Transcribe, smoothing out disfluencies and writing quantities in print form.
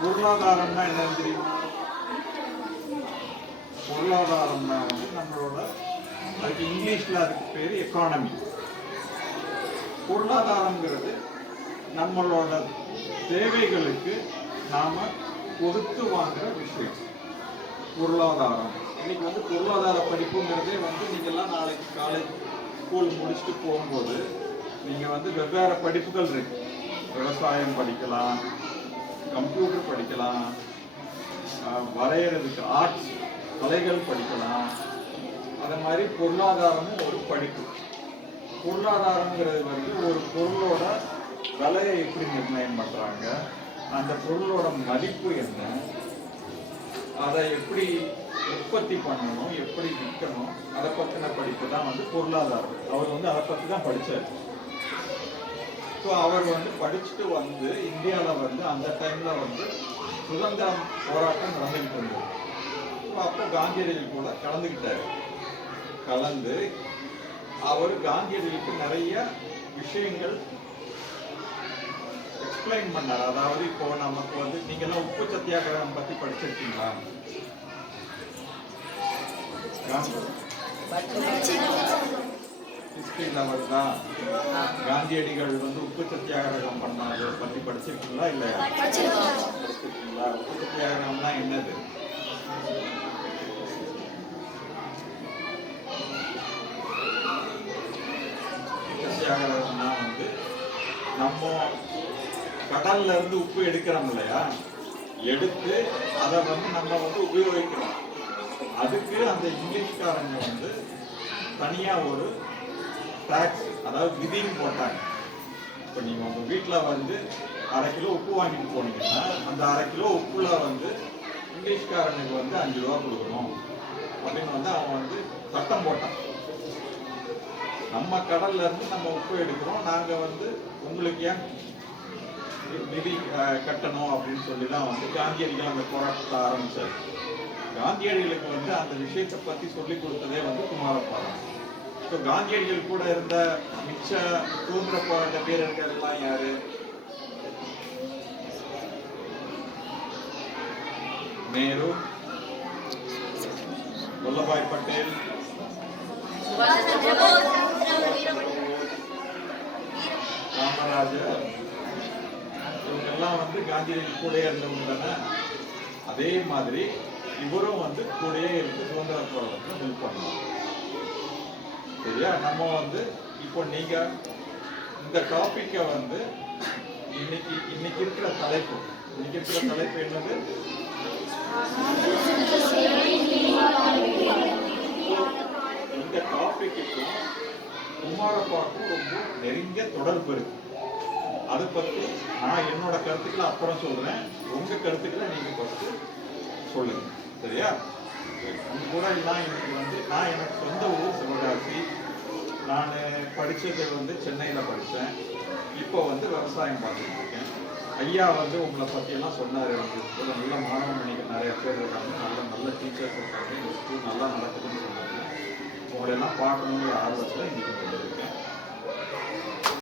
பொருளாதாரம்னா என்னன்னு தெரியுமா? பொருளாதாரம்னா வந்து நம்மளோட, அதுக்கு இங்கிலீஷ்ல அதுக்கு பேர் எக்கானமி. பொருளாதாரங்கிறது நம்மளோட தேவைகளுக்கு நாம கொடுத்து வாங்குற விஷயம் பொருளாதாரம். இன்னைக்கு வந்து பொருளாதார படிப்புங்கிறதே வந்து நீங்கள்லாம் நாளைக்கு காலேஜ் ஸ்கூல் முடிச்சுட்டு போகும்போது நீங்கள் வந்து வெவ்வேறு படிப்புகள் இருக்கு. விவசாயம் படிக்கலாம், கம்ப்யூட்டர் படிக்கலாம், வரைகிறதுக்கு ஆர்ட்ஸ் கலைகள் படிக்கலாம். அது மாதிரி பொருளாதாரமும் ஒரு படிப்பு. பொருளாதாரங்கிறது வந்து ஒரு பொருளோட விலையை எப்படி நிர்ணயம் பண்ணுறாங்க, அந்த பொருளோட மதிப்பு என்ன, அதை எப்படி உற்பத்தி பண்ணணும், எப்படி விற்கணும், அதை பற்றின படிப்பு தான் வந்து பொருளாதாரம். அவர் வந்து அதை பற்றி தான் படித்தார். ஸோ அவர் வந்து படிச்சுட்டு வந்து இந்தியாவில் வந்து அந்த டைமில் வந்து சுதந்திரம் போராட்டம் நடந்துக்கிட்டு இருந்தது. ஸோ அப்போ காந்தியடிகள் கூட கலந்துக்கிட்டார். கலந்து அவர் காந்தியடிகளுக்கு நிறைய விஷயங்கள் எக்ஸ்பிளைன் பண்ணார். அதாவது இப்போ நமக்கு வந்து நீங்கெல்லாம் உப்பு சத்தியாகிரகம் பற்றி படிச்சிருக்கீங்களா? ஹிஸ்டரி லவர் தான். காந்தியடிகள் வந்து உப்பு சத்தியாகிரகம் பண்ணாத பற்றி படிச்சிருக்கீங்களா? இல்லையா? படிச்சிருக்கீங்களா? உப்பு சத்தியாகிரகம்னா என்னது? சத்தியாகிரகம்னா வந்து நம்ம கடல்ல இருந்து உப்பு எடுக்கிறோம் இல்லையா, எடுத்து அதை வந்து நம்ம வந்து உபயோகிக்கிறோம். அதுக்கு அந்த இங்கிலீஷ்காரங்க வந்து தனியா ஒரு டாக்ஸ், அதாவது விதின்னு போட்டாங்க. இப்போ நீங்க உங்க வீட்டில் வந்து 1/2 கிலோ உப்பு வாங்கிட்டு போனீங்கன்னா அந்த 1/2 கிலோ உப்புல வந்து இங்கிலீஷ்காரனுக்கு வந்து 5 ரூபா கொடுக்கணும் அப்படின்னு வந்து அவன் வந்து சட்டம் போட்டான். நம்ம கடல்ல இருந்து நம்ம உப்பு எடுக்கிறோம், நாங்க வந்து உங்களுக்கு ஏன் நிதி கட்டணும் அப்படின்னு சொல்லி தான் வந்து காந்தியடிகள் அந்த போராட்டத்தை ஆரம்பிச்சார். காந்தியடிகளுக்கு வந்து அந்த விஷயத்தை பத்தி சொல்லி கொடுத்ததே வந்து குமாரபாதம். ஸோ காந்தியடிகள் கூட இருந்த மிச்ச சுதந்திர போராட்ட வீரர்கள் எல்லாம் யாரு? நேரு, வல்லபாய் பட்டேல், காமராஜர், இவங்கெல்லாம் வந்து காந்தியடிகள் கூட இருந்தவங்க தானே. அதே மாதிரி இவரும் வந்து கூடயே இருந்து சுதந்திர போராட்டத்தில் ஹெல்ப் பண்ணலாம். சரியா? நம்ம வந்து இப்போ நீங்க இந்த டாபிக்கை வந்து இன்னைக்கு இருக்கிற தலைப்பு என்னது? இந்த டாபிக்கும் குமாரப்பாக்கும் ரொம்ப நெருங்கிய தொடர்பு இருக்கு. அதை பற்றி நான் என்னோட கருத்துக்களை அப்புறம் சொல்றேன். உங்க கருத்துக்களை நீங்க ஃபர்ஸ்ட் சொல்லுங்க. சரியா? அது கூட எல்லாம் எனக்கு வந்து நான் எனக்கு சொந்த ஊர் சிவகாசி. நான் படித்தது வந்து சென்னையில் படித்தேன். இப்போ வந்து விவசாயம் பார்த்துட்டு இருக்கேன். ஐயா வந்து உங்களை பற்றியெல்லாம் சொன்னார். வந்து நல்ல மாணவர்கள் நிறைய பேர் இருக்காங்க, நல்ல டீச்சர்ஸ் இருக்காங்க, இந்த ஸ்கூல் நல்லா நடக்குதுன்னு சொன்னாங்க. உங்களெல்லாம் பார்க்கணுங்கிற ஆர்வத்தில் இன்னைக்கு வந்துருக்கேன்.